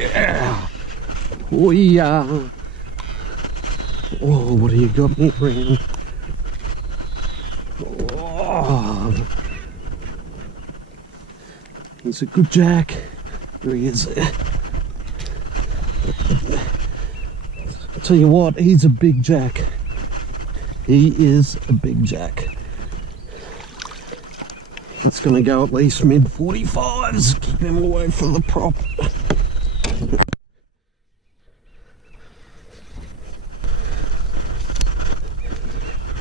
yeah. Oh yeah. Oh, what do you got me around? Oh. He's a good jack. There he is. I'll tell you what, he's a big jack. He is a big jack. That's going to go at least mid 45s. Keep him away from the prop.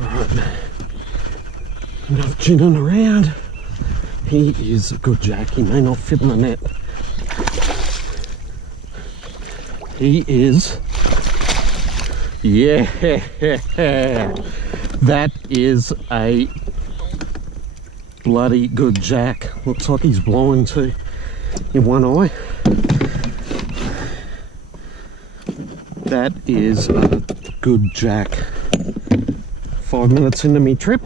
Alright. Enough ginning around. He is a good jack. He may not fit in the net. He is. Yeah. That is a bloody good jack. Looks like he's blind too in one eye. That is a good jack. 5 minutes into me trip.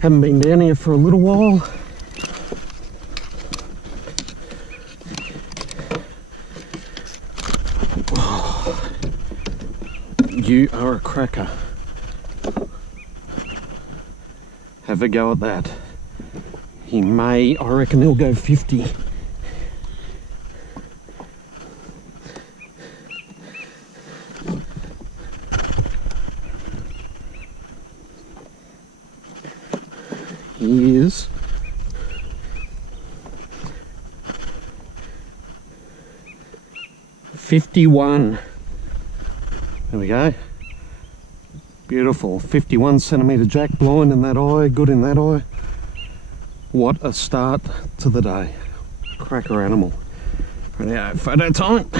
Haven't been down here for a little while. Oh, you are a cracker. Have a go at that. He may, I reckon he'll go 50. He is. $51. There we go. Beautiful. 51 centimetre jack, blind in that eye, good in that eye. What a start to the day. Cracker animal. Righto, photo time.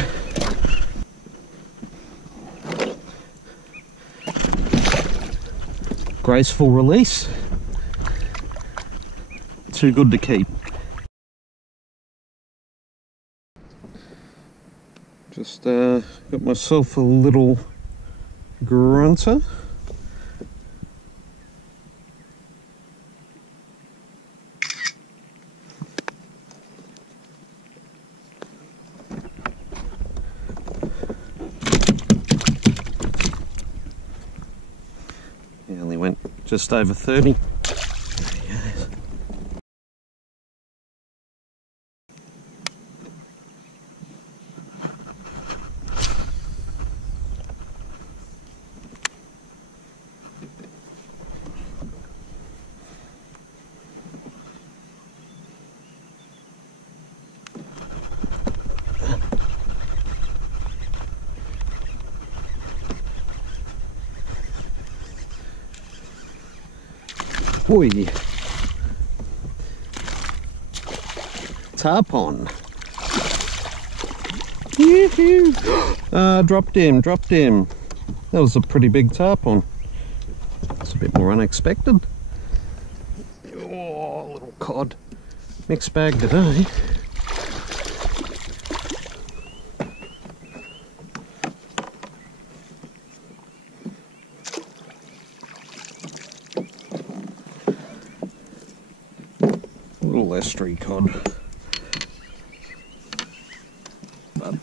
Graceful release. Too good to keep. Just got myself a little grunter. He only went just over 30. Oi. Tarpon. Dropped him. That was a pretty big tarpon. It's a bit more unexpected. Oh, little cod. Mixed bag today. Little estuary cod. But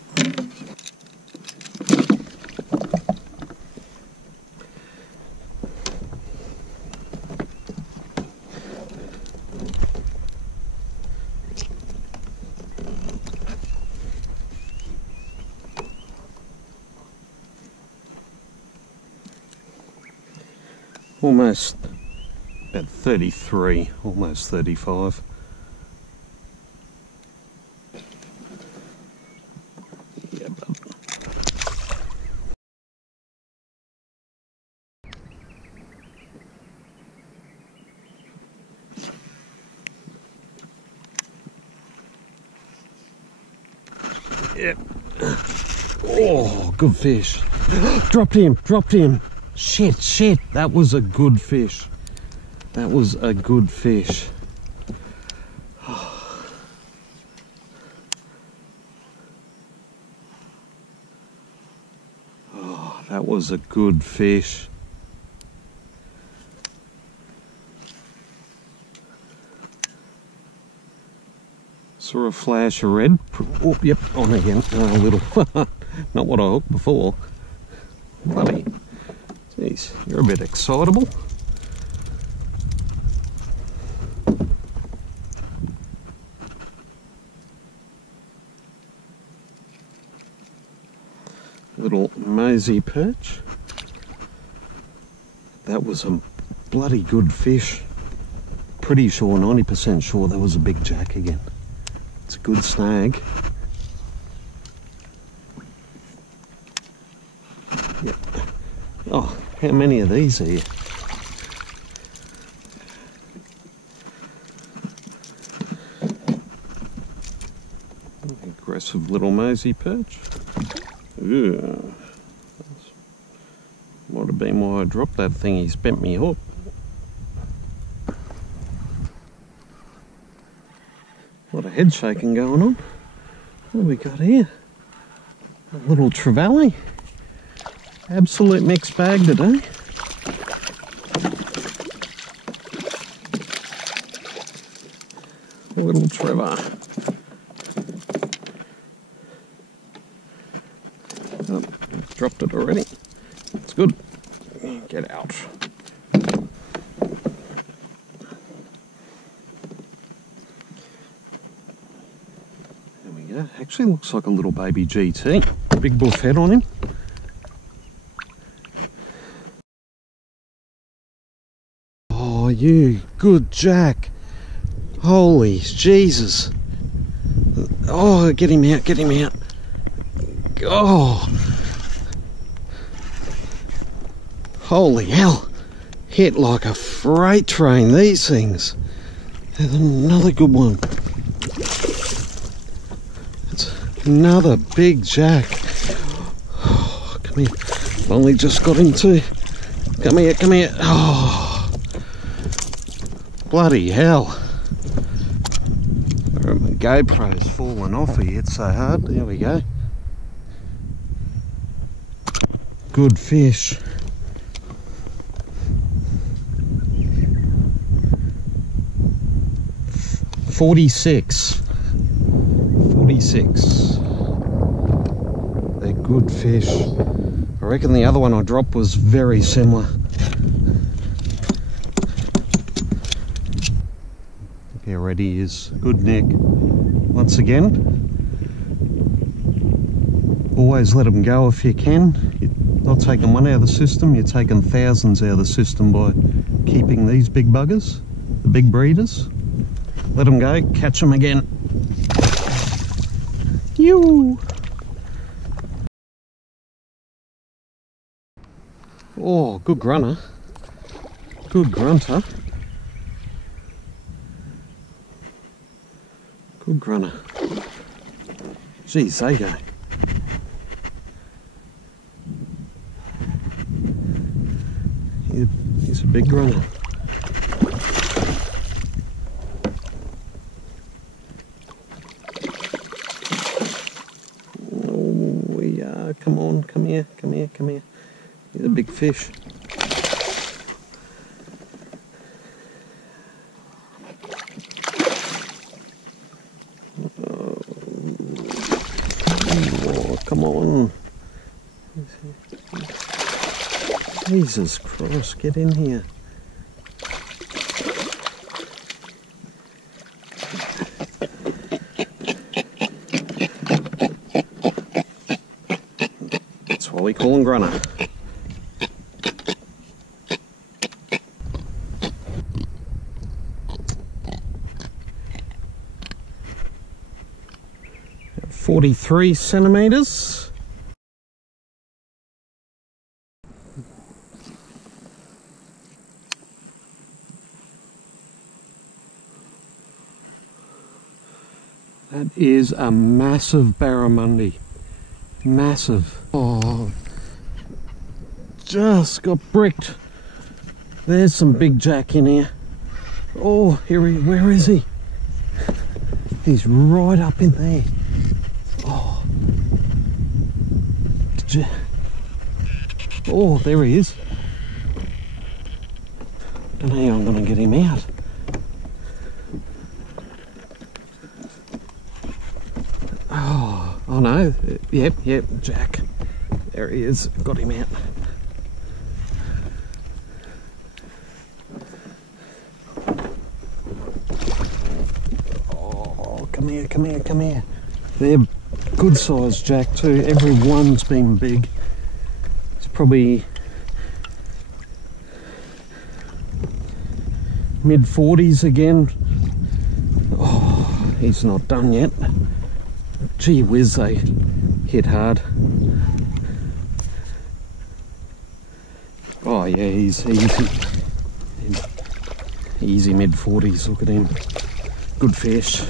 almost about 33, almost 35. Yeah, bud. Yep. Oh, good fish. Dropped him. Shit, that was a good fish. That was a good fish. Oh, that was a good fish. Saw a flash of red. Oh, yep, on again. A little. Not what I hooked before. Bloody. Jeez, you're a bit excitable. Little mosey perch. That was a bloody good fish. Pretty sure, 90% sure that was a big jack again. It's a good snag. Yep. Oh, how many of these are here? Aggressive little mosey perch. Ooh. Might have been why I dropped that thing. He's bent me hook. A lot of head shaking going on. What have we got here? A little trevally. Absolute mixed bag today. A little trevor. Oh, dropped it already. It's good. Get out. There we go. Actually looks like a little baby GT. Big buff head on him. Oh, you good jack. Holy Jesus. Oh, get him out, get him out. Oh. Holy hell. Hit like a freight train, these things. There's another good one. It's another big jack. Oh, come here. I've only just got him too. Come here, come here. Oh. Bloody hell. My GoPro's fallen off. He hit so hard. There we go. Good fish. $46. They're good fish. I reckon the other one I dropped was very similar. Look how ready he is. Good nick. Once again, always let them go if you can. You're not taking one out of the system, you're taking thousands out of the system by keeping these big buggers, the big breeders. Let them go, catch them again. You. Oh, good grunter. Good grunter. Good grunter. Geez, they go. He's a big grunter. Come on, come here, come here, come here. He's a big fish. Oh, come on. Jesus Christ, get in here. What we call him grunter. At 43 centimeters. That is a massive barramundi. Massive. Oh, just got bricked. There's some big jack in here. Oh, where is he? He's right up in there. Oh, oh, there he is. And now I'm going to get him out. go. Yep, Jack. There he is. Got him out. Oh, come here. They're good sized jack too. Every one's been big. It's probably mid-40s again. Oh, he's not done yet. Gee whiz, they hit hard. Oh yeah, he's easy mid-40s. Look at him. Good fish.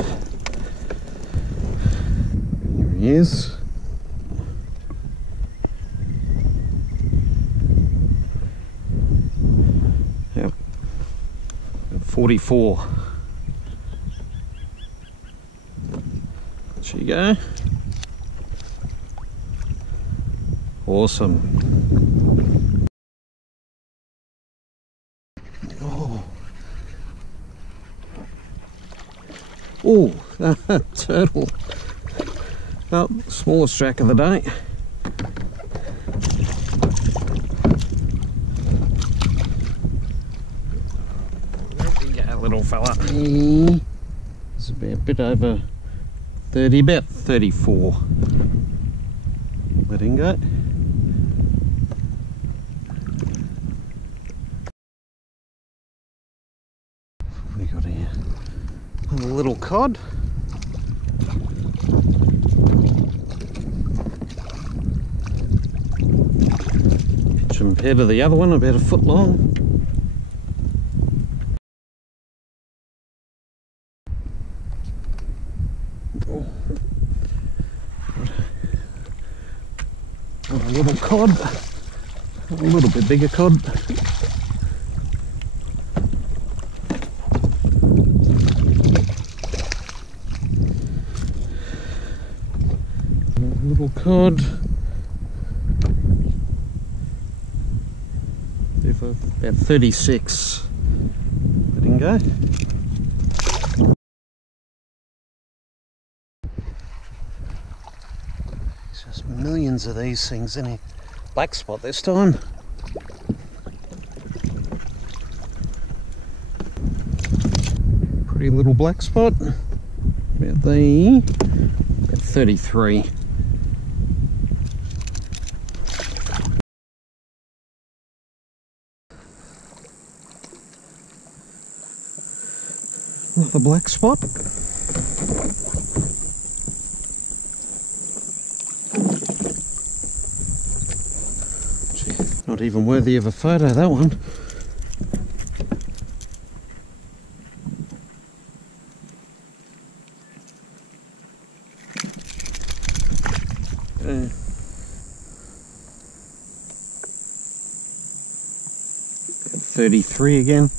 Here he is. Yep. 44. There you go. Awesome. Oh, turtle. Oh, smallest jack of the day. There you go, little fella. It's about a bit over 30, about 34. Let him go. What have we got here? A little cod. Pitch compared to the other one, about a foot long. Oh. A little cod, a little bit bigger cod. Little cod. About 36. Let him go. There's just millions of these things in here. Black spot this time. Pretty little black spot. About 33. Another black spot. Gee, not even worthy of a photo, that one. Uh, 33 again.